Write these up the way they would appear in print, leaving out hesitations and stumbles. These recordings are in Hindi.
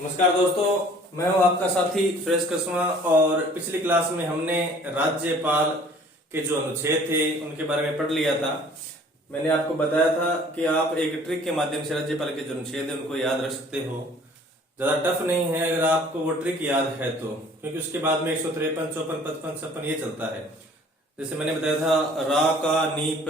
नमस्कार दोस्तों, मैं हूं आपका साथी सुरेश कसवा। और पिछली क्लास में हमने राज्यपाल के जो अनुच्छेद थे उनके बारे में पढ़ लिया था। मैंने आपको बताया था कि आप एक ट्रिक के माध्यम से राज्यपाल के जो अनुच्छेद है उनको याद रख सकते हो। ज्यादा टफ नहीं है अगर आपको वो ट्रिक याद है तो, क्योंकि उसके बाद में 153, 54, 55, 56 ये चलता है। जैसे मैंने बताया था रा का नीप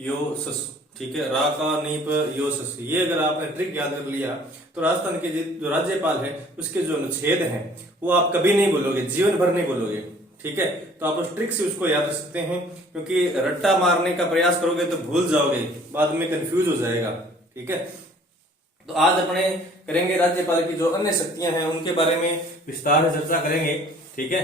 यो सस, ठीक है, रा का नीप यो सस, ये अगर आपने ट्रिक याद कर लिया तो राजस्थान के जो राज्यपाल है उसके जो अनुच्छेद हैं वो आप कभी नहीं बोलोगे, जीवन भर नहीं बोलोगे। ठीक है, तो आप उस ट्रिक से उसको याद रख सकते हैं, क्योंकि रट्टा मारने का प्रयास करोगे तो भूल जाओगे, बाद में कंफ्यूज हो जाएगा। ठीक है, तो आज अपने करेंगे राज्यपाल की जो अन्य शक्तियां हैं उनके बारे में विस्तार से चर्चा करेंगे। ठीक है,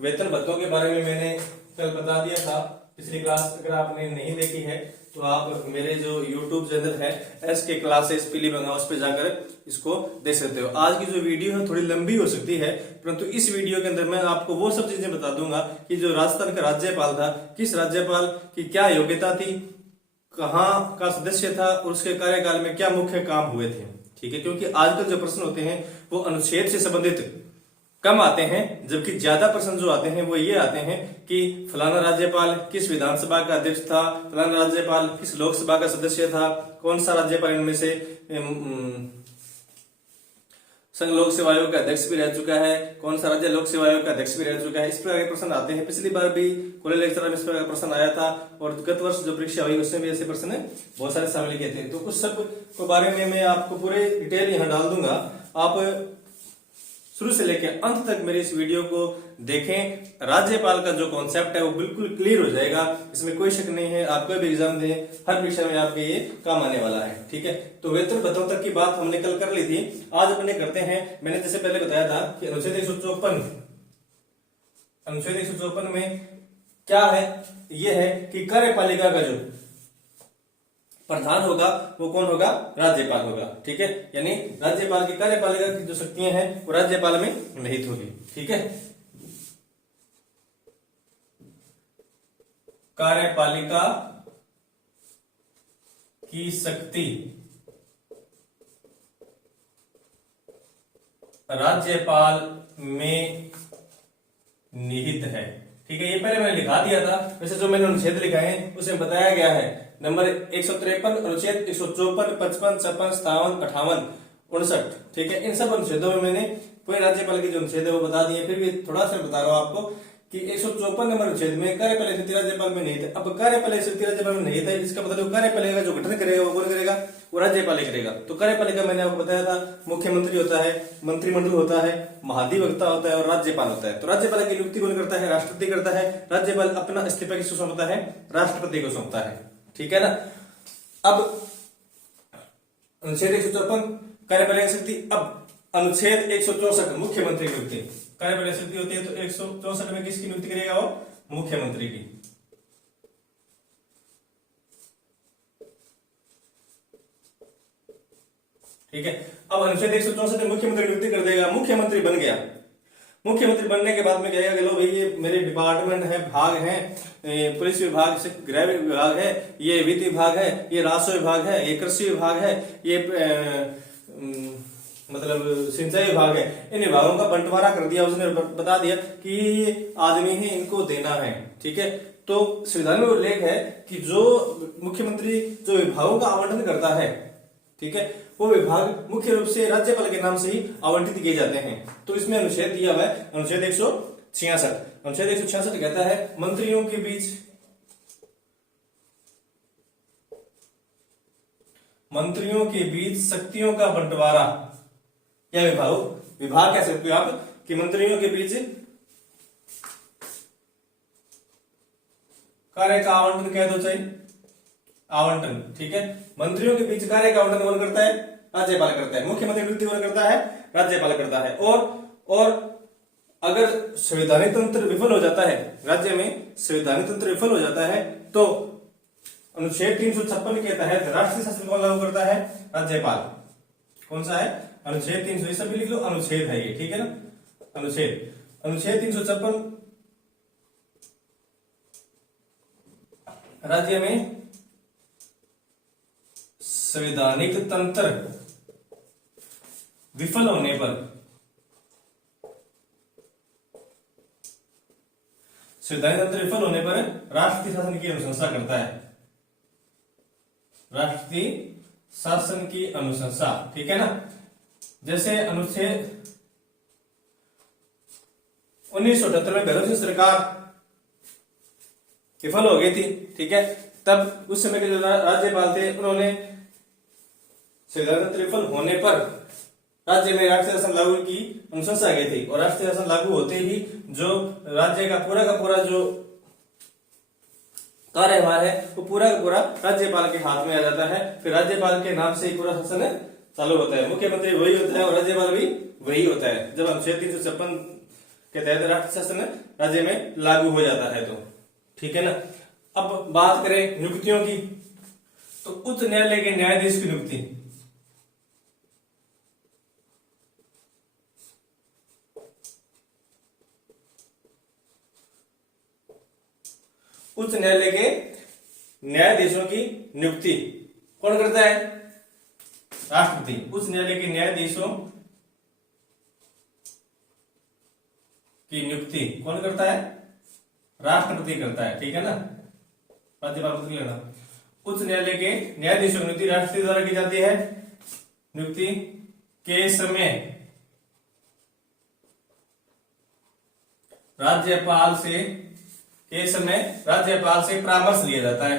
वेतन भत्तों के बारे में मैंने कल बता दिया था पिछली क्लास, अगर आपने नहीं देखी है तो आप मेरे जो YouTube चैनल है SK क्लासेस पीली बंगा उस पर जाकर इसको देख सकते हो। आज की जो वीडियो है थोड़ी लंबी हो सकती है, परंतु इस वीडियो के अंदर मैं आपको वो सब चीजें बता दूंगा कि जो राजस्थान का राज्यपाल था, किस राज्यपाल की क्या योग्यता थी, कहाँ का सदस्य था और उसके कार्यकाल में क्या मुख्य काम हुए थे। ठीक है, क्योंकि आजकल जो प्रश्न होते हैं वो अनुच्छेद से संबंधित कम आते हैं, जबकि ज्यादा प्रश्न जो आते हैं वो ये आते हैं कि फलाना राज्यपाल किस विधानसभा का अध्यक्ष था, फलाना राज्यपाल किस लोकसभा का सदस्य था, कौन सा राज्यपाल इनमें से संघ लोक सेवा आयोग का अध्यक्ष भी रह चुका है, कौन सा राज्य लोक सेवा आयोग का अध्यक्ष भी रह चुका है। इस प्रकार के प्रश्न आते हैं। पिछली बार भी कॉलेज लेक्चर में इस प्रकार का प्रश्न आया था और गत वर्ष जो परीक्षा हुई उसमें भी ऐसे प्रश्न बहुत सारे शामिल किए थे। तो उस सब के बारे में मैं आपको पूरे डिटेल यहाँ डाल दूंगा। आप शुरू से लेकर अंत तक मेरे इस वीडियो को देखें। राज्यपाल का जो कॉन्सेप्ट है वो बिल्कुल क्लियर हो जाएगा, इसमें कोई शक नहीं है। आप कोई भी एग्जाम दें, हर विषय में आपके ये काम आने वाला है। ठीक है, तो वेतन भत्तों तक की बात हमने कल कर ली थी, आज अपने करते हैं। मैंने जैसे पहले बताया था कि अनुच्छेद 154 में क्या है, ये है कि कार्यपालिका का जो प्रधान होगा वो कौन होगा, राज्यपाल होगा। ठीक है, यानी राज्यपाल की कार्यपालिका की जो शक्तियां हैं वो राज्यपाल में निहित होगी। ठीक है, कार्यपालिका की शक्ति राज्यपाल में निहित है। ठीक है, ये पहले मैंने लिखा दिया था, वैसे जो मैंने अनुच्छेद लिखा है उसमें बताया गया है। नंबर 153, अनुच्छेद 154, 55, 56, 57, 58, 59। ठीक है, इन सब अनुच्छेदों में मैंने पूरे राज्यपाल के जो अनुच्छेद है वो बता दिए। फिर भी थोड़ा सा बता रहा हूं आपको कि 154 नंबर अनुच्छेद में कार्यपालिका शक्ति राज्यपाल में नहीं है। अब कार्यपालिका शक्ति राज्यपाल में नहीं है, इसका मतलब कार्यपालिका जो गठन करेगा वो कौन करेगा, वो राज्यपाल करेगा। तो कार्यपालिका मैंने आपको बताया था मुख्यमंत्री होता है, मंत्रिमंडल होता है, महाधिवक्ता होता है और राज्यपाल होता है। तो राज्यपाल की नियुक्ति कौन करता है, राष्ट्रपति करता है। राज्यपाल अपना इस्तीफा किसको सौंपता है, राष्ट्रपति को सौंपता है। ठीक है ना। अब अनुच्छेद 154 कार्यपालिका शक्ति। अब अनुच्छेद 164 मुख्यमंत्री की नियुक्ति। कार्यपालिका शक्ति होती है तो 164 में किसकी नियुक्ति करेगा, वो मुख्यमंत्री की। ठीक है, अब अनुच्छेद 164 में मुख्यमंत्री नियुक्ति कर देगा, मुख्यमंत्री बन गया। मुख्यमंत्री बनने के बाद में कहेगा कि लो भाई ये मेरे डिपार्टमेंट है, भाग है, पुलिस विभाग से गृह विभाग है, ये वित्त विभाग है, ये राजस्व विभाग है, ये कृषि विभाग है, ये मतलब सिंचाई विभाग है। इन विभागों का बंटवारा कर दिया, उसने बता दिया कि ये आदमी है, इनको देना है। ठीक है, तो संविधान में उल्लेख है कि जो मुख्यमंत्री जो विभागों का आवंटन करता है, ठीक है, वो विभाग मुख्य रूप से राज्यपाल के नाम से ही आवंटित किए जाते हैं। तो इसमें अनुच्छेद दिया हुआ है, अनुच्छेद 166। अनुच्छेद 166 कहता है मंत्रियों के बीच शक्तियों का बंटवारा, या विभाग कह सकते हो आप कि मंत्रियों के बीच कार्य का आवंटन कह दो, चाहे आवंटन। ठीक है, मंत्रियों के बीच कार्य का आवंटन कौन करता है, राज्यपाल करता है। मुख्यमंत्री नियुक्ति कौन करता है, राज्यपाल करता है। और अगर संवैधानिक तंत्र विफल हो जाता है, राज्य में संवैधानिक तंत्र विफल हो जाता है, तो अनुच्छेद 356 के तहत राष्ट्रीय शासन कौन लागू करता है, राज्यपाल। कौन सा है, अनुच्छेद 300, ये सब भी लिख लो, अनुच्छेद है ये। ठीक है ना, अनुच्छेद 356 राज्य में संवैधानिक तंत्र विफल होने पर संवैधानिक तंत्र विफल होने पर राष्ट्रपति शासन की अनुशंसा करता है। राष्ट्रपति शासन की अनुशंसा, ठीक है ना। जैसे अनुच्छेद 1978 में भैरों सिंह सरकार विफल हो गई थी, ठीक है। तब उस समय के जो राज्यपाल थे उन्होंने संवैधानिक तंत्र विफल होने पर राज्य में राष्ट्रीय शासन लागू की अनुशंसा की थी, और राष्ट्रीय शासन लागू होते ही जो राज्य का पूरा जो कार्यभार है वो पूरा का पूरा राज्यपाल के हाथ में आ जाता है। फिर राज्यपाल के नाम से ही पूरा शासन चालू होता है। मुख्यमंत्री वही होता है और राज्यपाल भी वही होता है। जब अनुच्छेद 356 के तहत राष्ट्रीय शासन राज्य में लागू हो जाता है तो, ठीक है ना। अब बात करें नियुक्तियों की, तो उच्च न्यायालय के न्यायाधीश की नियुक्ति उच्च न्यायालय के न्यायाधीशों की नियुक्ति कौन करता है? राष्ट्रपति। उच्च न्यायालय के न्यायाधीशों की नियुक्ति कौन करता है? राष्ट्रपति करता है, ठीक है ना। राज्यपाल लेना। उच्च न्यायालय के न्यायाधीशों की नियुक्ति राष्ट्रपति द्वारा की जाती है। नियुक्ति के समय राज्यपाल से परामर्श लिया जाता है,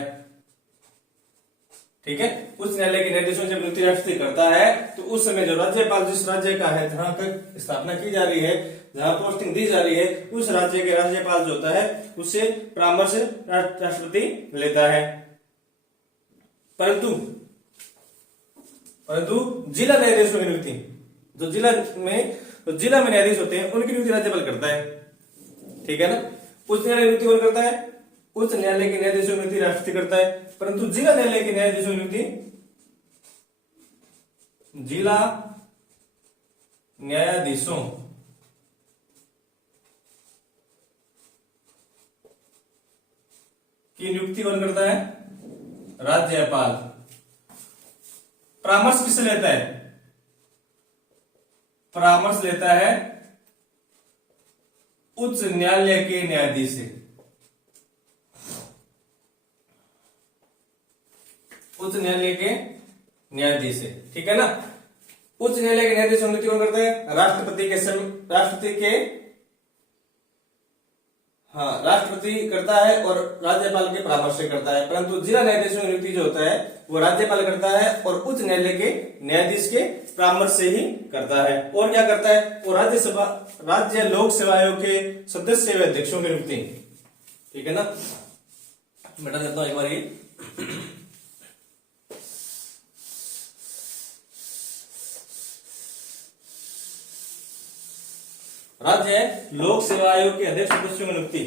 ठीक है। उच्च न्यायालय के न्यायाधीशों जब नियुक्ति राष्ट्रपति करता है तो उस समय जो राज्यपाल जिस राज्य का है, जहां तक स्थापना की जा रही है, जहां पोस्टिंग दी जा रही है, उस राज्य के राज्यपाल जो होता है उससे परामर्श राष्ट्रपति लेता है। परंतु जिला न्यायाधीशों की नियुक्ति, जो जिला में न्यायाधीश होते हैं उनकी नियुक्ति राज्यपाल करता है, ठीक है ना। उच्च न्यायालय नियुक्ति कौन करता है? उच्च न्यायालय के न्यायाधीशों की नियुक्ति राष्ट्रपति करता है। परंतु जिला न्यायालय के न्यायाधीशों की नियुक्ति जिला न्यायाधीशों की नियुक्ति कौन करता है? राज्यपाल। परामर्श किससे लेता है? परामर्श लेता है उच्च न्यायालय के न्यायाधीश से। उच्च न्यायालय के न्यायाधीश से, ठीक है ना। उच्च न्यायालय के न्यायाधीश नियुक्ति कौन करता है? राष्ट्रपति करता है और राज्यपाल के परामर्श से करता है। परंतु जिला न्यायाधीशों की नियुक्ति जो होता है वो राज्यपाल करता है और उच्च न्यायालय के न्यायाधीश के परामर्श से ही करता है। और क्या करता है? वो राज्य लोक सेवा आयोग के सदस्य व अध्यक्षों की नियुक्ति, ठीक है ना। बता देता हूं एक बार ये। राज्य लोक सेवा आयोग के अध्यक्ष सदस्यों की नियुक्ति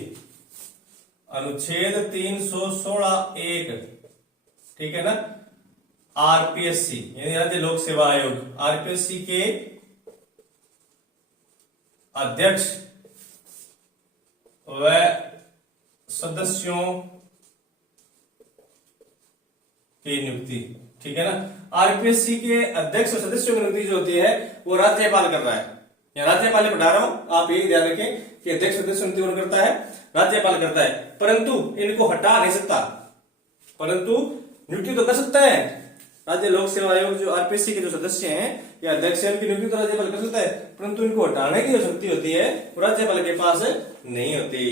अनुच्छेद 316(1), ठीक है ना। आरपीएससी यानी राज्य लोक सेवा आयोग, आरपीएससी के अध्यक्ष व सदस्यों की नियुक्ति, ठीक है ना। आरपीएससी के अध्यक्ष और सदस्यों की नियुक्ति जो होती है वो राज्यपाल कर रहा है। राज्यपाल पढ़ा रहा हूं, आप यही ध्यान रखें कि अध्यक्ष सदस्य नियुक्ति कौन करता है? राज्यपाल करता है। परंतु इनको हटा नहीं सकता, परंतु नियुक्ति तो कर सकता है। राज्य लोक सेवा आयोग जो आरपीएससी के जो सदस्य हैं या अध्यक्ष हैं उनकी नियुक्ति तो राज्यपाल कर सकता है, परंतु इनको हटाने की जो शक्ति होती है वो राज्यपाल के पास नहीं होती,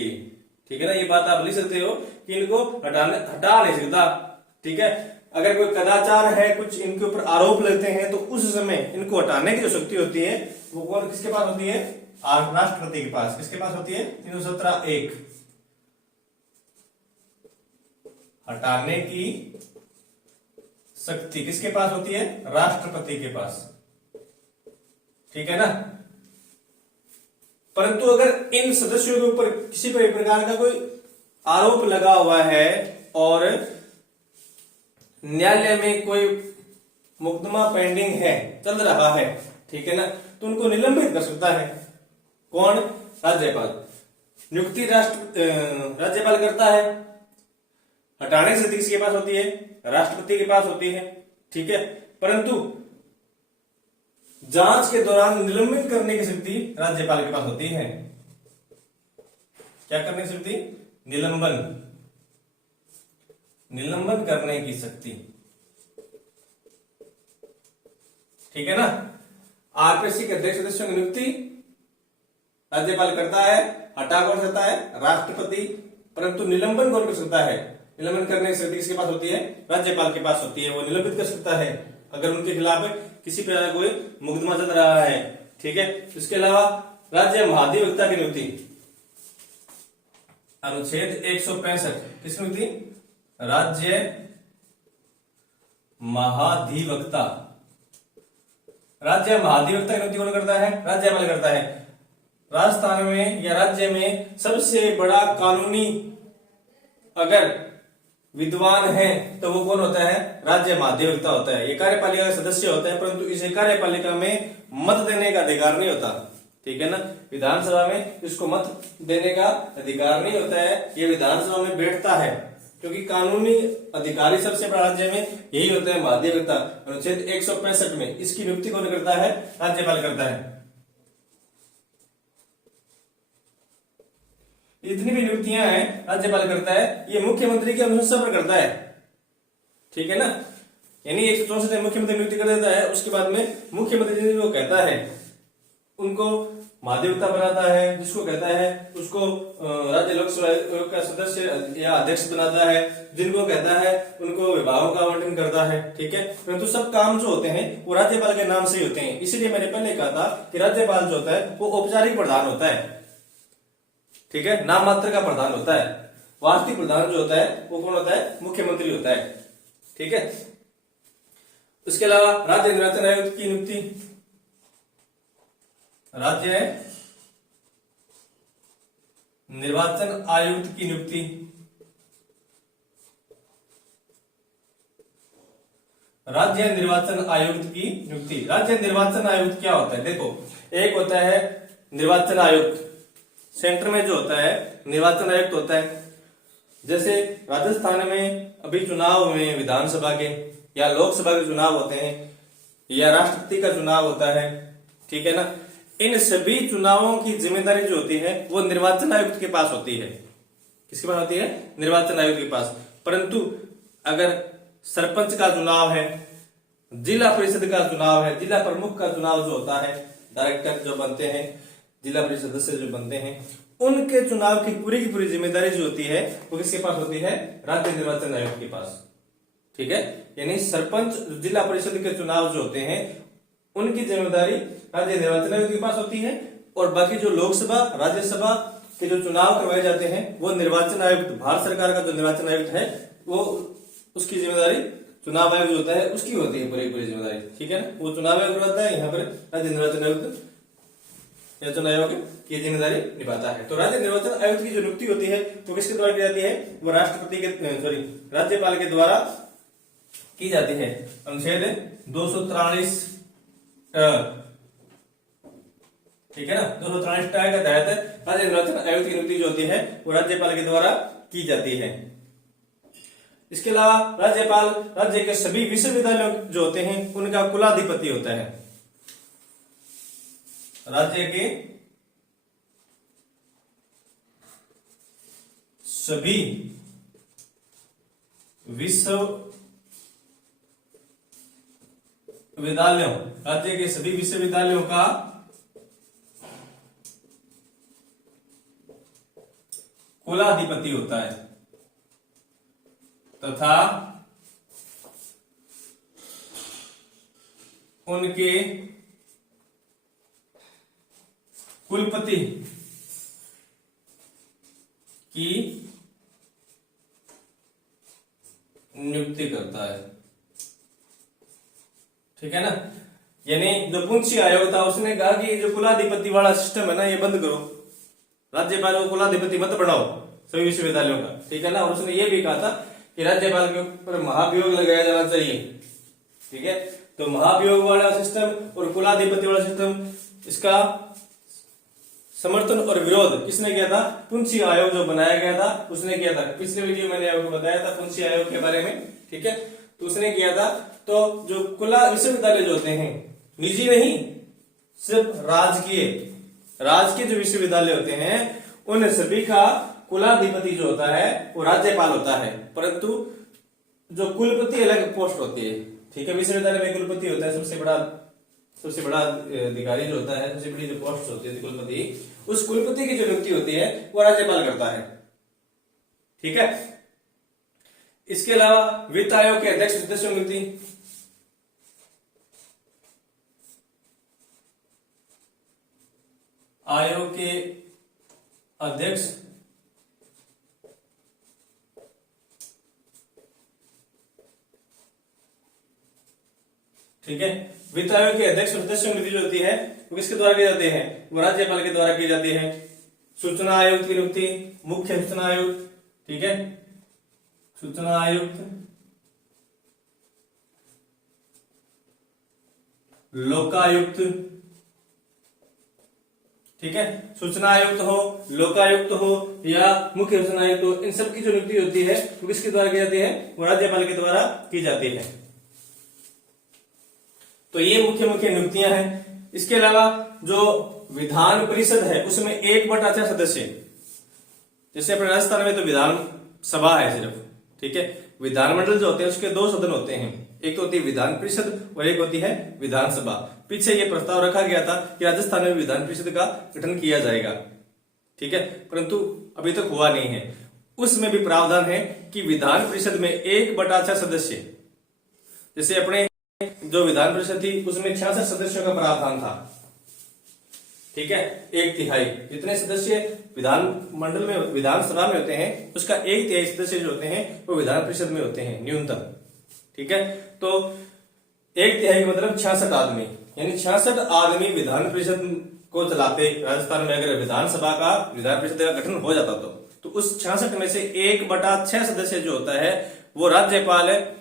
ठीक है ना। ये बात आप लिख सकते हो कि इनको हटा नहीं सकता, ठीक है। अगर कोई कदाचार है, कुछ इनके ऊपर आरोप लगते हैं तो उस समय इनको हटाने की जो शक्ति होती है वो कौन किसके पास होती है? राष्ट्रपति के पास। किसके पास होती है? 317(1). हटाने की शक्ति किसके पास होती है? राष्ट्रपति के पास, ठीक है ना। परंतु अगर इन सदस्यों के ऊपर किसी प्रकार का कोई आरोप लगा हुआ है और न्यायालय में कोई मुकदमा पेंडिंग है, चल रहा है, ठीक है ना, तो उनको निलंबित कर सकता है कौन? राज्यपाल। नियुक्ति राज्यपाल करता है, हटाने की शक्ति किसके पास होती है? राष्ट्रपति के पास होती है, ठीक है। परंतु जांच के दौरान निलंबित करने की शक्ति राज्यपाल के पास होती है। क्या करने की शक्ति? निलंबन करने की शक्ति। ठीक है ना। आरपीएससी के अध्यक्ष सदस्यों की नियुक्ति राज्यपाल करता है, हटा कौन सकता है? राष्ट्रपति। परंतु निलंबन कौन कर सकता है? निलंबन करने की शक्ति किसके पास होती है? राज्यपाल के पास होती है। वो निलंबित कर सकता है अगर उनके खिलाफ किसी प्रकार कोई मुकदमा चल रहा है। ठीक है। इसके अलावा राज्य महाधिवक्ता की नियुक्ति, अनुच्छेद 165 किसकी नियुक्ति? राज्य महाधिवक्ता। राज्य महाधिवक्ता की नियुक्ति कौन करता है? राज्यपाल करता है। राजस्थान में या राज्य में सबसे बड़ा कानूनी अगर विद्वान है तो वो कौन होता है? राज्य महाधिवक्ता होता है। ये कार्यपालिका का सदस्य होता है, परंतु इसे कार्यपालिका में मत देने का अधिकार नहीं होता। ठीक है ना। विधानसभा में इसको मत देने का अधिकार नहीं होता है। ये विधानसभा में बैठता है क्योंकि कानूनी अधिकारी सबसे बड़ा राज्य में यही होता है, महाधिवक्ता। अनुच्छेद 165 में इसकी नियुक्ति कौन करता है? राज्यपाल करता है। इतनी भी नियुक्तियां हैं राज्यपाल करता है, ये मुख्यमंत्री की अनुशंसा पर करता है। ठीक है ना। यानी 164 में मुख्यमंत्री नियुक्ति कर देता है, उसके बाद में मुख्यमंत्री जो कहता है उनको महाधिवक्ता बनाता है, जिसको कहता है उसको राज्य लोकसभा का सदस्य या अध्यक्ष बनाता है, जिनको कहता है उनको विभागों का आवंटन करता है। ठीक है। परंतु सब काम जो होते हैं वो राज्यपाल के नाम से ही होते हैं। इसीलिए मैंने पहले कहा था कि राज्यपाल जो होता है वो औपचारिक प्रधान होता है। ठीक है। नाम मात्र का प्रधान होता है। वास्तविक प्रधान जो होता है वो कौन होता है? मुख्यमंत्री होता है। ठीक है। इसके अलावा राज्य निर्वाचन आयोग की नियुक्ति, राज्य निर्वाचन आयुक्त की नियुक्ति, राज्य निर्वाचन आयुक्त की नियुक्ति। राज्य निर्वाचन आयुक्त क्या होता है? देखो, एक होता है निर्वाचन आयुक्त, सेंटर में जो होता है निर्वाचन आयुक्त होता है। जैसे राजस्थान में अभी चुनाव हुए विधानसभा के या लोकसभा के चुनाव होते हैं या राष्ट्रपति का चुनाव होता है। ठीक है ना। इन सभी चुनावों की जिम्मेदारी जो होती है वो निर्वाचन आयुक्त के पास होती है। किसके पास होती है? निर्वाचन आयुक्त के पास। परंतु अगर सरपंच का चुनाव है, जिला परिषद का चुनाव है, जिला प्रमुख का चुनाव जो होता है, डायरेक्टर जो बनते हैं, जिला परिषद सदस्य जो बनते हैं, उनके चुनाव की पूरी जिम्मेदारी जो होती है वो किसके पास होती है? राज्य निर्वाचन आयोग के पास। ठीक है। यानी सरपंच, जिला परिषद के चुनाव जो होते हैं उनकी जिम्मेदारी राज्य निर्वाचन आयोग के पास होती है, और बाकी जो लोकसभा, राज्यसभा के जो चुनाव करवाए जाते हैं वो निर्वाचन आयुक्त, भारत सरकार का जो निर्वाचन आयुक्त है वो उसकी जिम्मेदारी, चुनाव आयोग जो होता है उसकी होती है पूरी जिम्मेदारी। ठीक है ना। वो चुनाव आयोग करवाता है, यहाँ पर राज्य निर्वाचन आयुक्त निर्वाचन आयोग की जिम्मेदारी निभाता है। तो राज्य निर्वाचन आयुक्त की जो नियुक्ति होती है वो किसके द्वारा की जाती है? वो राष्ट्रपति के राज्यपाल के द्वारा की जाती है। अनुच्छेद 243 ठीक है ना, 243 के तहत राज्य निर्वाचन आयुक्त की नियुक्ति जो होती है वो राज्यपाल के द्वारा की जाती है। इसके अलावा राज्यपाल राज्य के सभी विश्वविद्यालय जो होते हैं उनका कुलाधिपति होता है। राज्य के सभी विश्वविद्यालयों, राज्य के सभी विश्वविद्यालयों का कुलाधिपति होता है तथा उनके कुलपति की नियुक्ति करता है। ठीक है ना। यानी जो पुंछी आयोग था उसने कहा कि जो कुलाधिपति वाला सिस्टम है ना ये बंद करो, राज्यपाल को कुलाधिपति मत बढ़ाओ सभी विश्वविद्यालयों का। ठीक है ना। और उसने ये भी कहा था कि राज्यपाल के ऊपर महाभियोग लगाया जाना चाहिए। ठीक है। तो महाभियोग वाला सिस्टम और कुलाधिपति वाला सिस्टम, इसका समर्थन और विरोध किसने किया था? पुंछी आयोग जो बनाया गया था उसने किया था। पिछले वीडियो मैंने आपको बताया था पुंछी आयोग के बारे में। ठीक है। तो उसने किया था। तो जो कुला विश्वविद्यालय जो होते हैं, निजी नहीं, सिर्फ राजकीय जो विश्वविद्यालय होते हैं उन सभी का कुलाधिपति जो होता है वो राज्यपाल होता है, परंतु जो कुलपति अलग पोस्ट होती है। ठीक है, विश्वविद्यालय में कुलपति होता है, सबसे बड़ा अधिकारी जो होता है, सबसे बड़ी जो पोस्ट होती है कुलपति, उस कुलपति की जो नियुक्ति होती है वो राज्यपाल करता है। ठीक है, इसके अलावा वित्त आयोग के अध्यक्ष सदस्यों की नियुक्ति, आयोग के अध्यक्ष ठीक है, वित्त आयोग के अध्यक्ष सदस्यों की नियुक्ति जो होती है वो किसके द्वारा की जाती है, वो राज्यपाल के द्वारा की जाती है। सूचना आयुक्त की नियुक्ति, मुख्य सूचना आयुक्त, ठीक है, सूचना आयुक्त, लोकायुक्त, ठीक है, सूचना आयुक्त हो, लोकायुक्त हो या मुख्य सूचना आयुक्त हो, इन सब की जो नियुक्ति होती है वो किसके द्वारा की जाती है, वो राज्यपाल के द्वारा की जाती है। तो ये मुख्य मुख्य नियुक्तियां हैं। इसके अलावा जो विधान परिषद है उसमें 1/4 सदस्य, जैसे अपने राजस्थान में तो विधान सभा है सिर्फ, ठीक है, विधानमंडल जो होते हैं उसके 2 सदन होते हैं, एक तो होती है विधान परिषद और एक होती है विधानसभा। पीछे ये प्रस्ताव रखा गया था कि राजस्थान में विधान परिषद का गठन किया जाएगा, ठीक है, परंतु अभी तक हुआ नहीं है। उसमें भी प्रावधान है कि विधान परिषद में 1/4 सदस्य, जैसे अपने जो विधान परिषद थी उसमें 66 सदस्यों का प्रावधान था, ठीक है, 1/3 जितने सदस्य विधानमंडल में विधानसभा में होते हैं उसका 1/3 सदस्य जो होते हैं वो विधान परिषद में होते हैं न्यूनतम, ठीक है। तो 1/3 का मतलब 66 आदमी, यानी 66 आदमी विधान परिषद को चलाते राजस्थान में। अगर विधान परिषद का गठन हो जाता तो उस 66 में से 1/6 सदस्य जो होता है वो राज्यपाल है,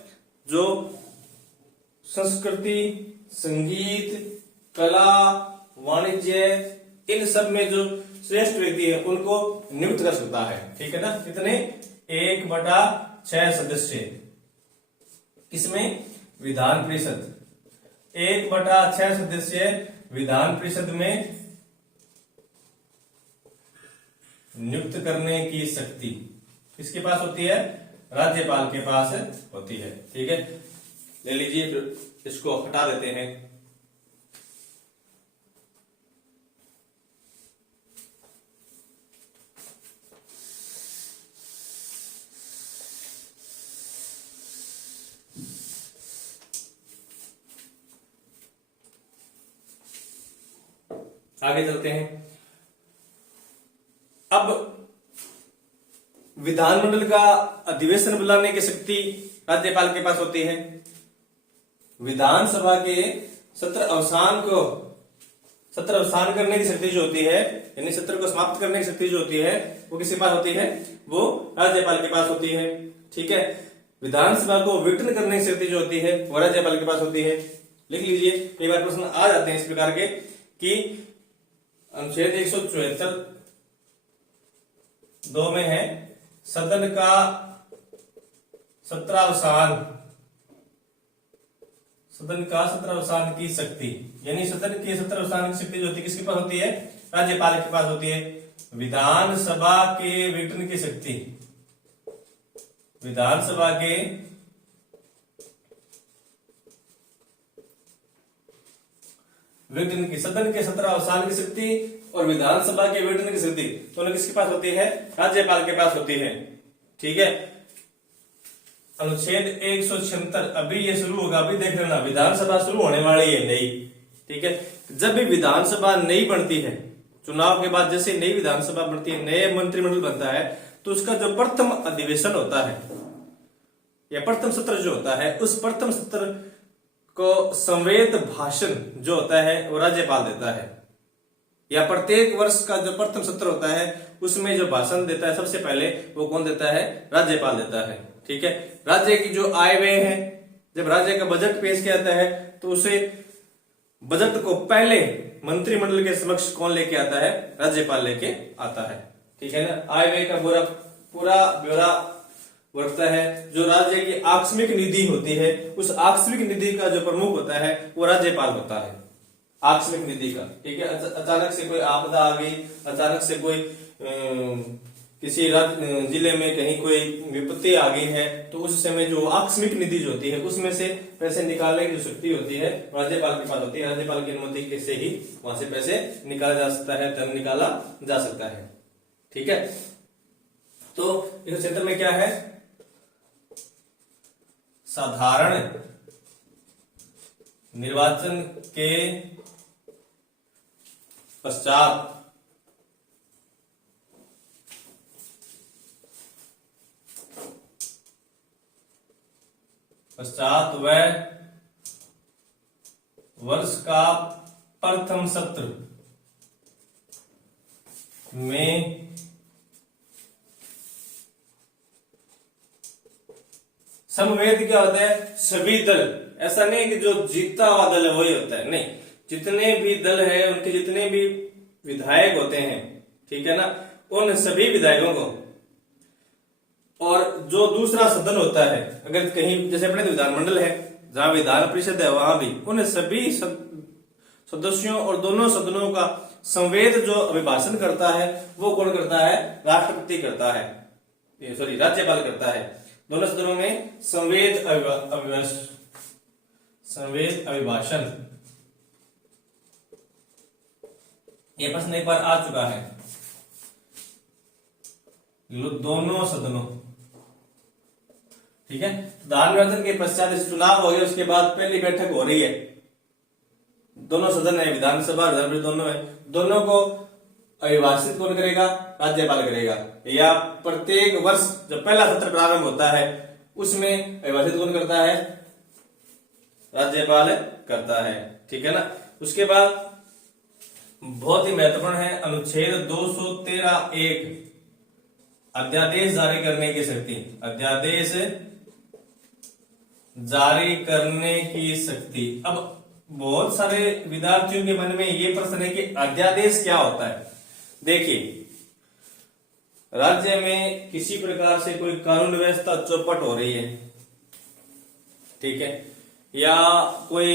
जो संस्कृति, संगीत, कला, वाणिज्य, इन सब में जो श्रेष्ठ व्यक्ति है उनको नियुक्त कर सकता है, ठीक है ना। कितने, 1/6 सदस्य किसमें, विधान परिषद, 1/6 सदस्य विधान परिषद में नियुक्त करने की शक्ति किसके पास होती है, राज्यपाल के पास होती है, ठीक है। ले लीजिए, इसको हटा देते हैं। आगे चलते हैं। अब विधानमंडल का अधिवेशन बुलाने की शक्ति राज्यपाल के पास होती है। विधानसभा के सत्र अवसान करने की शक्ति जो होती है, यानी सत्र को समाप्त करने की शक्ति जो होती है वो किसके पास होती है, वो राज्यपाल के पास होती है, ठीक है। विधानसभा को विघटन करने की शक्ति जो होती है वो राज्यपाल के पास होती है। लिख लीजिए, कई बार प्रश्न आ जाते हैं इस प्रकार के कि अनुच्छेद 174(2) में है सदन का सत्रावसान की शक्ति, यानी सदन के सत्रावसान की शक्ति जो होती है किसके पास होती है, राज्यपाल के पास होती है। विधानसभा के विघटन की शक्ति, विधानसभा के विघटन की, सदन के सत्रावसान की शक्ति और विधानसभा के विघटन की शक्ति दोनों किसके पास होती है, राज्यपाल के पास होती है, ठीक है। अनुच्छेद 176 अभी ये शुरू होगा, अभी देख लेना, विधानसभा शुरू होने वाली है नई, ठीक है। जब भी विधानसभा नई बनती है, चुनाव के बाद जैसे नई विधानसभा बनती है, नए मंत्रिमंडल बनता है, तो उसका जो प्रथम अधिवेशन होता है या प्रथम सत्र जो होता है, उस प्रथम सत्र को संवेद भाषण जो होता है वो राज्यपाल देता है, या प्रत्येक वर्ष का जो प्रथम सत्र होता है उसमें जो भाषण देता है सबसे पहले वो कौन देता है, राज्यपाल देता है, ठीक है। राज्य की जो आय व्यय है, जब राज्य का बजट पेश किया जाता है तो उसे बजट को पहले मंत्रिमंडल के समक्ष कौन लेके आता है, राज्यपाल लेके आता है, ठीक है ना। आय व्यय का पूरा ब्यौरा वर्तता है। जो राज्य की आकस्मिक निधि होती है उस आकस्मिक निधि का जो प्रमुख होता है वो राज्यपाल होता है, आकस्मिक निधि का। ठीक है, अचानक से कोई आपदा आ गई, अचानक से कोई किसी जिले में कहीं कोई विपत्ति आ गई है, तो उस समय जो आकस्मिक निधि जो होती है उसमें से पैसे निकालने की जो शक्ति होती है राज्यपाल के पास होती है। राज्यपाल की अनुमति से ही वहां से पैसे निकाला जा सकता है, धन निकाला जा सकता है। ठीक है, तो इस क्षेत्र में क्या है, साधारण निर्वाचन के पश्चात वह वर्ष का प्रथम सत्र में समवेत क्या होता है, सभी दल। ऐसा नहीं कि जो जीता हुआ दल है वही होता है, नहीं, जितने भी दल है उनके जितने भी विधायक होते हैं, ठीक है ना, उन सभी विधायकों को, और जो दूसरा सदन होता है, अगर कहीं जैसे अपने विधानमंडल है जहां विधान परिषद है वहां भी उन सभी सदस्यों और दोनों सदनों का संवेद जो अभिभाषण करता है वो कौन करता है, राष्ट्रपति करता है, सॉरी राज्यपाल करता है। दोनों सदनों में संवेद अभिभाषण, ये प्रश्न एक बार आ चुका है, दोनों सदनों। ठीक है, प्रधान निर्वाचन के पश्चात इस चुनाव हो गया, उसके बाद पहली बैठक हो रही है, दोनों सदन है, विधानसभा विधान परिषद दोनों है, दोनों को अभिभाषित कौन करेगा, राज्यपाल करेगा, या प्रत्येक वर्ष जब पहला सत्र प्रारंभ होता है उसमें अभिभाषित कौन करता है, राज्यपाल करता है। ठीक है ना, उसके बाद बहुत ही महत्वपूर्ण है अनुच्छेद 213(1) अध्यादेश जारी करने की शक्ति। अध्यादेश जारी करने की शक्ति। अब बहुत सारे विद्यार्थियों के मन में ये प्रश्न है कि अध्यादेश क्या होता है। देखिए, राज्य में किसी प्रकार से कोई कानून व्यवस्था चौपट हो रही है, ठीक है, या कोई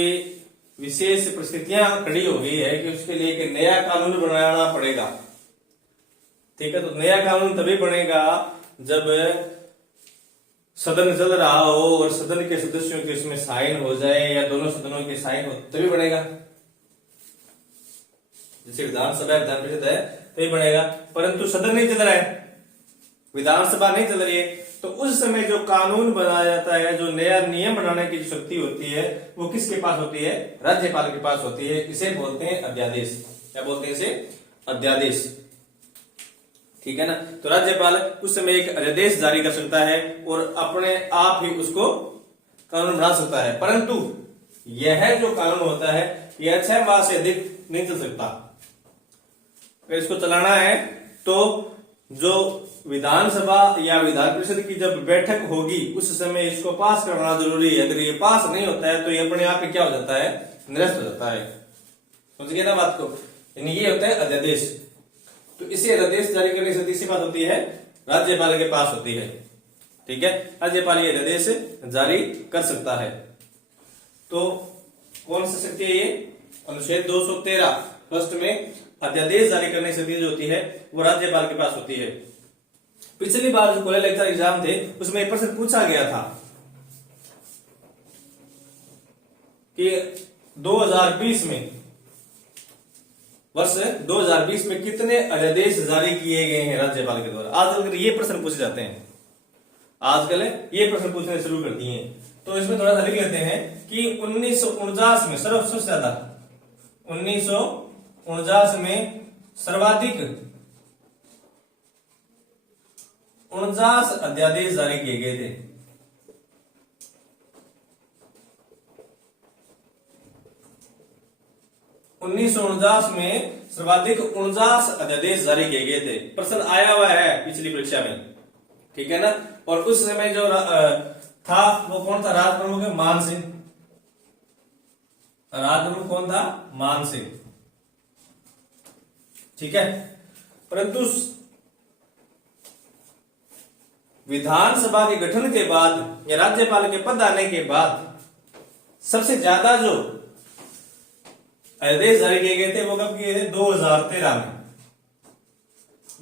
विशेष परिस्थितियां खड़ी हो गई है कि उसके लिए एक नया कानून बनाना पड़ेगा। ठीक है, तो नया कानून तभी बनेगा जब सदन चल रहा हो और सदन के सदस्यों के उसमें साइन हो जाए या दोनों सदनों के साइन हो तभी बनेगा। जैसे विधानसभा विधान परिषद है तभी बनेगा, परंतु सदन नहीं चल रहा है, विधानसभा नहीं चल रही है, तो उस समय जो कानून बनाया जाता है, जो नया नियम बनाने की जो शक्ति होती है वो किसके पास होती है, राज्यपाल के पास होती है। इसे बोलते हैं अध्यादेश। क्या बोलते हैं इसे, अध्यादेश। ठीक है ना, तो राज्यपाल उस समय एक अध्यादेश जारी कर सकता है और अपने आप ही उसको कानून बना सकता है, परंतु यह जो कानून होता है यह 6 माह से अधिक नहीं चल सकता। अगर इसको चलाना है तो जो विधानसभा या विधान परिषद की जब बैठक होगी उस समय इसको पास करना जरूरी है। अगर ये पास नहीं होता है तो ये अपने आप ही क्या हो जाता है, निरस्त हो जाता है। समझ गए ना बात को, यानी ये होता है अध्यादेश। तो इसे अध्यादेश जारी करने की तीसरी बात होती है राज्यपाल के पास होती है। ठीक है, राज्यपाल ये अध्यादेश जारी कर सकता है। तो कौन सी शक्ति है ये, अनुच्छेद 213 फर्स्ट में अध्यादेश जारी करने की शक्ति जो होती है वो राज्यपाल के पास होती है। पिछली बार जो कॉलेज लेक्चर एग्जाम थे उसमें एक प्रश्न पूछा गया था कि 2020 में, वर्ष 2020 में कितने अध्यादेश जारी किए गए हैं राज्यपाल के द्वारा। आजकल ये प्रश्न पूछे जाते हैं, आजकल ये प्रश्न पूछने शुरू कर दिए हैं। तो इसमें थोड़ा सा लिख लेते हैं कि 1949 में सबसे ज्यादा 1949 में सर्वाधिक 49 अध्यादेश जारी किए गए थे। उन्नीस में सर्वाधिक 49 अध्यादेश जारी किए गए थे। प्रश्न आया हुआ है पिछली परीक्षा में, ठीक है ना। और उस समय जो था वो कौन था, राज प्रमुख मान सिंह। राज प्रमुख कौन था, मान सिंह। ठीक है, परंतु विधानसभा के गठन के बाद या राज्यपाल के पद आने के बाद सबसे ज्यादा जो अध्यादेश जारी किए गए थे वो कब किए थे? 2013 में।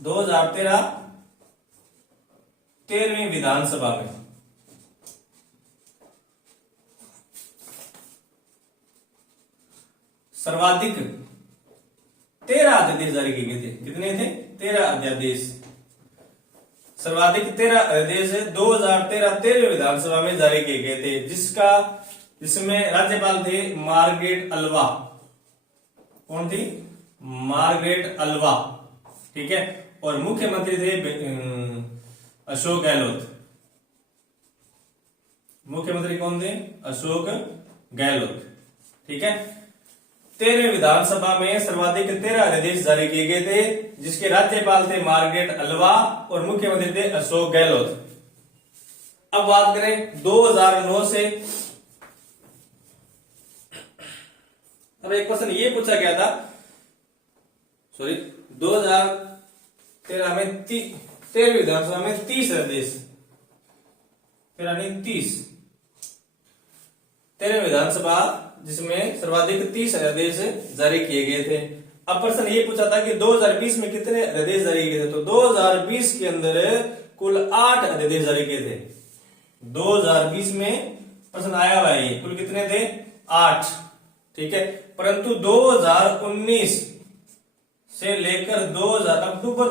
2013 13वीं विधानसभा में। सर्वाधिक 13 अध्यादेश जारी किए गए थे। कितने थे? 13 अध्यादेश। सर्वाधिक 13 अध्यादेश 2013 13वीं विधानसभा में जारी किए गए थे, जिसमें राज्यपाल थे मार्गरेट अल्वा। कौन थी? Margaret Alva. ठीक है। और मुख्यमंत्री थे अशोक गहलोत। मुख्यमंत्री कौन थे? अशोक गहलोत। ठीक है। 13वीं विधानसभा में सर्वाधिक 13 अध्यादेश जारी किए गए थे, जिसके राज्यपाल थे मार्गरेट अल्वा और मुख्यमंत्री थे अशोक गहलोत। अब बात करें 2009 से। अब एक क्वेश्चन ये पूछा गया था, 2013 में 13वीं विधानसभा में 30 अध्यादेश, 13वीं विधानसभा जिसमें सर्वाधिक 30 अध्यादेश जारी किए गए थे। अब प्रश्न ये पूछा था कि 2020 में कितने अध्यादेश जारी किए थे? तो 2020 के अंदर कुल 8 अध्यादेश जारी किए थे। 2020 में प्रश्न आया हुआ है, कुल कितने थे? 8। ठीक है। परंतु 2019 से लेकर अक्टूबर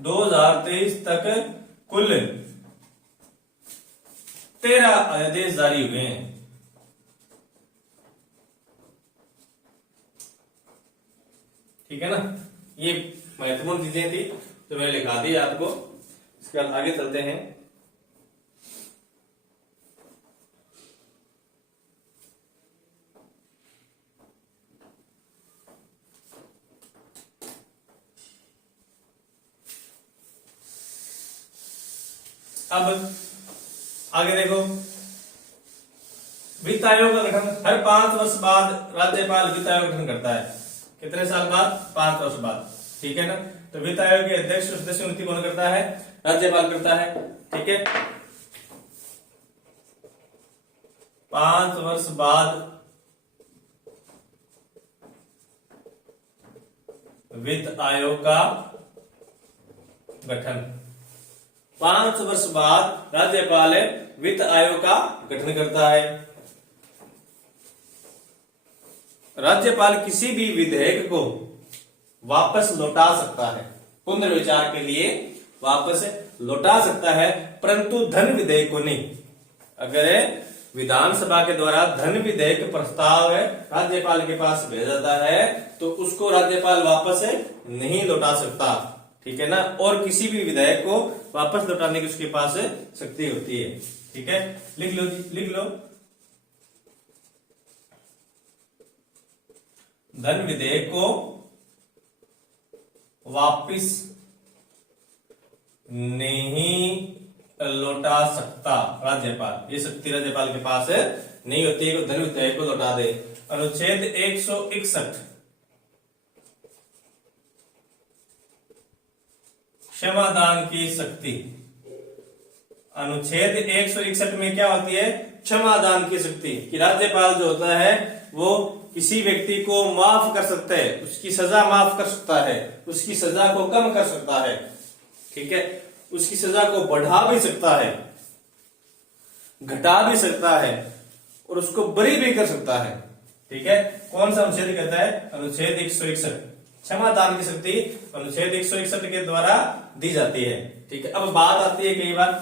2023 तक कुल 13 अध्यादेश जारी हुए हैं। ठीक है ना। ये महत्वपूर्ण चीजें थी जो मैंने लिखा दी आपको। इसके बाद आगे चलते हैं। अब आगे देखो, वित्त आयोग का गठन हर 5 वर्ष बाद राज्यपाल वित्त आयोग गठन करता है। कितने साल बाद? 5 वर्ष बाद। ठीक है ना। तो वित्त आयोग के अध्यक्ष सदस्य नियुक्ति कौन करता है? राज्यपाल करता है। ठीक है। 5 वर्ष बाद वित्त आयोग का गठन। 5 वर्ष बाद राज्यपाल वित्त आयोग का गठन करता है। राज्यपाल किसी भी विधेयक को वापस लौटा सकता है, पुनर्विचार के लिए वापस लौटा सकता है, परंतु धन विधेयक को नहीं। अगर विधानसभा के द्वारा धन विधेयक प्रस्ताव राज्यपाल के पास भेजा जाता है तो उसको राज्यपाल वापस नहीं लौटा सकता। ठीक है ना। और किसी भी विधेयक को वापस लौटाने की उसके पास शक्ति होती है। ठीक है। लिख लो धन विधेयक को वापस नहीं लौटा सकता राज्यपाल। ये शक्ति राज्यपाल के पास नहीं होती है कि धन विधेयक को लौटा दे। अनुच्छेद 161 क्षमादान की शक्ति। अनुच्छेद 161 में क्या होती है? क्षमादान की शक्ति। कि राज्यपाल जो होता है वो किसी व्यक्ति को माफ कर सकता है, उसकी सजा माफ कर सकता है, उसकी सजा को कम कर सकता है। ठीक है। उसकी सजा को बढ़ा भी सकता है, घटा भी सकता है और उसको बरी भी कर सकता है। ठीक है। कौन सा अनुच्छेद कहता है? अनुच्छेद 161। क्षमादान की शक्ति अनुच्छेद 161 के द्वारा दी जाती है। ठीक है। अब बात आती है कई बार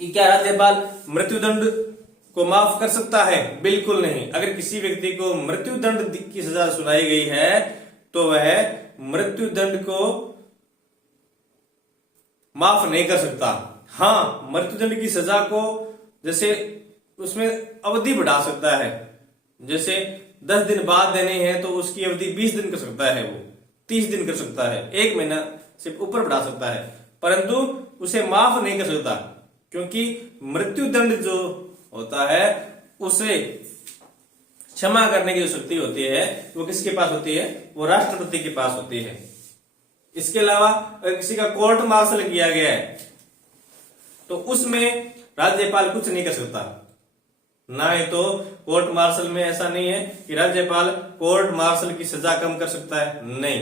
कि क्या राज्यपाल मृत्युदंड को माफ कर सकता है? बिल्कुल नहीं। अगर किसी व्यक्ति को मृत्युदंड की सजा सुनाई गई है तो वह मृत्युदंड को माफ नहीं कर सकता। हाँ, मृत्युदंड की सजा को जैसे उसमें अवधि बढ़ा सकता है। जैसे 10 दिन बाद देनी है तो उसकी अवधि 20 दिन कर सकता है, वो 30 दिन कर सकता है, 1 महीना से ऊपर बढ़ा सकता है, परंतु उसे माफ नहीं कर सकता। क्योंकि मृत्युदंड जो होता है उसे क्षमा करने की जो शक्ति होती है वो किसके पास होती है? वो राष्ट्रपति के पास होती है। इसके अलावा अगर किसी का कोर्ट मार्शल किया गया है तो उसमें राज्यपाल कुछ नहीं कर सकता। ना ही तो कोर्ट मार्शल में ऐसा नहीं है कि राज्यपाल कोर्ट मार्शल की सजा कम कर सकता है, नहीं।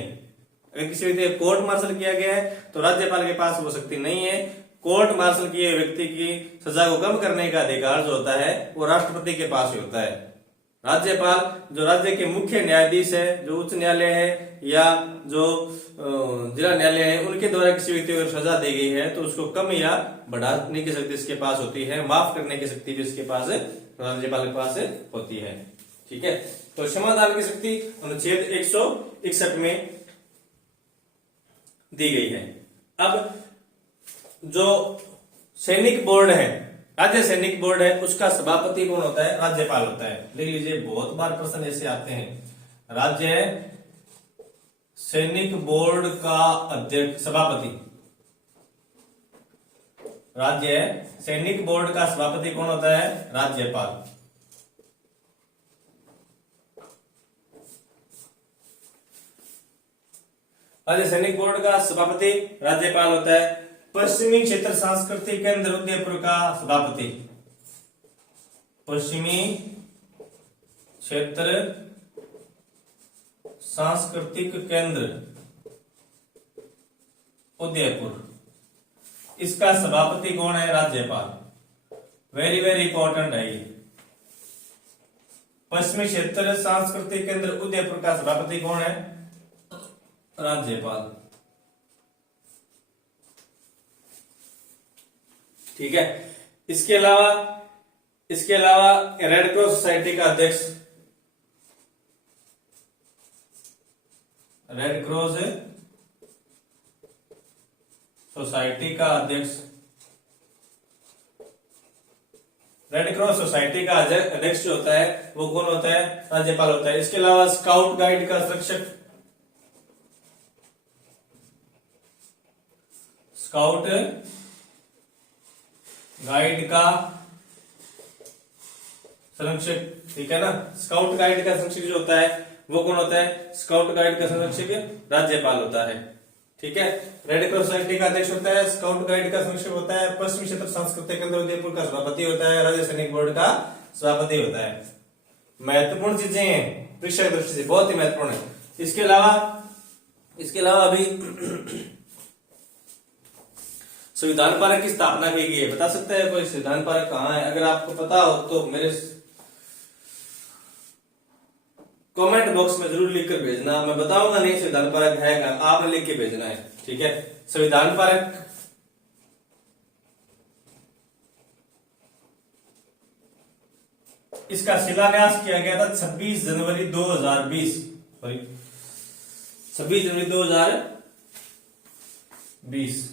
अगर किसी व्यक्ति को कोर्ट मार्शल किया गया है तो राज्यपाल के पास वो शक्ति नहीं है। कोर्ट मार्शल किए व्यक्ति की सजा को कम करने का अधिकार जो होता है वो राष्ट्रपति के पास ही होता है। राज्यपाल जो राज्य के मुख्य न्यायाधीश है, जो उच्च न्यायालय है या जो जिला न्यायालय है, उनके द्वारा किसी व्यक्ति को सजा दी गई है तो उसको कम या बढ़ाने की शक्ति इसके पास होती है, माफ करने की शक्ति भी इसके पास राज्यपाल के पास होती है। ठीक है, तो क्षमादान की शक्ति अनुच्छेद 161 में दी गई है। अब जो सैनिक बोर्ड है, राज्य सैनिक बोर्ड है, उसका सभापति कौन होता है? राज्यपाल होता है। लिख लीजिए, बहुत बार प्रश्न ऐसे आते हैं। राज्य सैनिक बोर्ड का अध्यक्ष सभापति, राज्य सैनिक बोर्ड का सभापति कौन होता है? राज्यपाल। राज्य सैनिक बोर्ड का सभापति राज्यपाल होता है। पश्चिमी क्षेत्र सांस्कृतिक केंद्र उदयपुर का सभापति, पश्चिमी क्षेत्र सांस्कृतिक केंद्र उदयपुर, इसका सभापति कौन है? राज्यपाल। वेरी वेरी इंपॉर्टेंट है ये। पश्चिमी क्षेत्र सांस्कृतिक केंद्र उदयपुर का सभापति कौन है? राज्यपाल। ठीक है, इसके अलावा रेड क्रॉस सोसाइटी का अध्यक्ष, रेड क्रॉस सोसाइटी का अध्यक्ष, रेड क्रॉस सोसाइटी का अध्यक्ष जो होता है वो कौन होता है? राज्यपाल होता है। इसके अलावा स्काउट गाइड का संरक्षक, स्काउट गाइड का संरक्षक, ठीक है ना। स्काउट गाइड का संरक्षक जो होता है वो कौन होता है? स्काउट गाइड का संरक्षक राज्यपाल होता है। ठीक है, रेड क्रॉस सोसाइटी का अध्यक्ष होता है, स्काउट गाइड का संरक्षक होता है, पश्चिमी क्षेत्र सांस्कृतिक केंद्र उदयपुर का सभापति होता है, राज्य सैनिक बोर्ड का सभापति होता है। महत्वपूर्ण चीजें हैं, परीक्षा की दृष्टि से बहुत ही महत्वपूर्ण है। इसके अलावा अभी संविधान पार्क की स्थापना की गई है। बता सकता है कोई संविधान पार्क कहाँ है? अगर आपको पता हो तो मेरे कमेंट बॉक्स में जरूर लिखकर भेजना। मैं बताऊंगा नहीं संविधान पार्क है क्या, आपने लिख के भेजना है। ठीक है, संविधान पार्क इसका शिलान्यास किया गया था 26 जनवरी 2020, सॉरी 26 जनवरी 2020।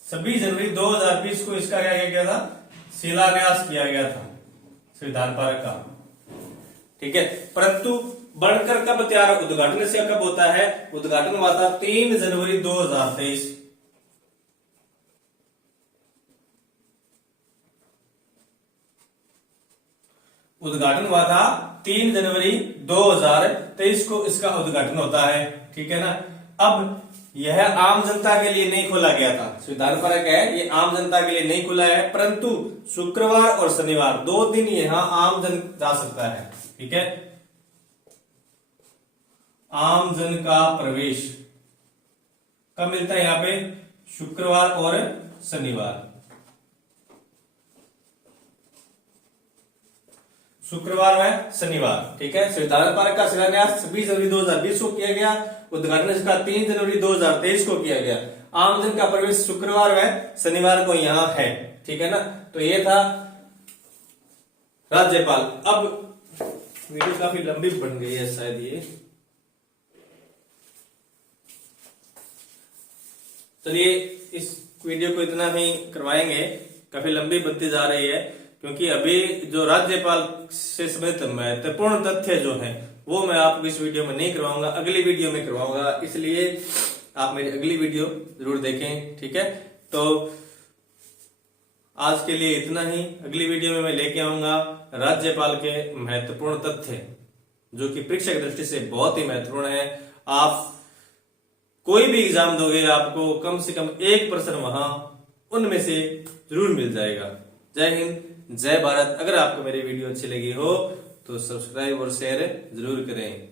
26 जनवरी 2020 को इसका क्या किया गया था? शिलान्यास किया गया था संविधान पार्क का। ठीक है, परंतु बनकर कब तैयार, उद्घाटन से कब होता है? उद्घाटन हुआ था 3 जनवरी 2023। उद्घाटन हुआ था 3 जनवरी 2023 को इसका उद्घाटन होता है। ठीक है ना। अब यह आम जनता के लिए नहीं खोला गया था, संविधान पार्क है ये आम जनता के लिए नहीं खुला है, परंतु शुक्रवार और शनिवार 2 दिन यहां आम जन जा सकता है। ठीक है, आम जन का प्रवेश कब मिलता है? यहां पे शुक्रवार और शनिवार, शुक्रवार व शनिवार। ठीक है, संविधान पार्क का शिलान्यास 26 जनवरी 2020 को किया गया, उद्घाटन इसका 3 जनवरी 2023 को किया गया। आम जन का प्रवेश शुक्रवार व शनिवार को यहां है। ठीक है ना। तो ये था राज्यपाल। अब वीडियो काफी लंबी बन गई है शायद ये, चलिए इस वीडियो को इतना ही करवाएंगे, काफी लंबी बनती जा रही है क्योंकि अभी जो राज्यपाल से संबंधित महत्वपूर्ण तथ्य जो है वो मैं आपको इस वीडियो में नहीं करवाऊंगा, अगली वीडियो में करवाऊंगा, इसलिए आप मेरी अगली वीडियो जरूर देखें। ठीक है, तो आज के लिए इतना ही। अगली वीडियो में मैं लेके आऊंगा राज्यपाल के महत्वपूर्ण तथ्य जो कि परीक्षा की दृष्टि से बहुत ही महत्वपूर्ण है। आप कोई भी एग्जाम दोगे आपको कम से कम एक प्रश्न वहां उनमें से जरूर मिल जाएगा। जय हिंद, जय भारत। अगर आपको मेरी वीडियो अच्छी लगी हो तो सब्सक्राइब और शेयर जरूर करें।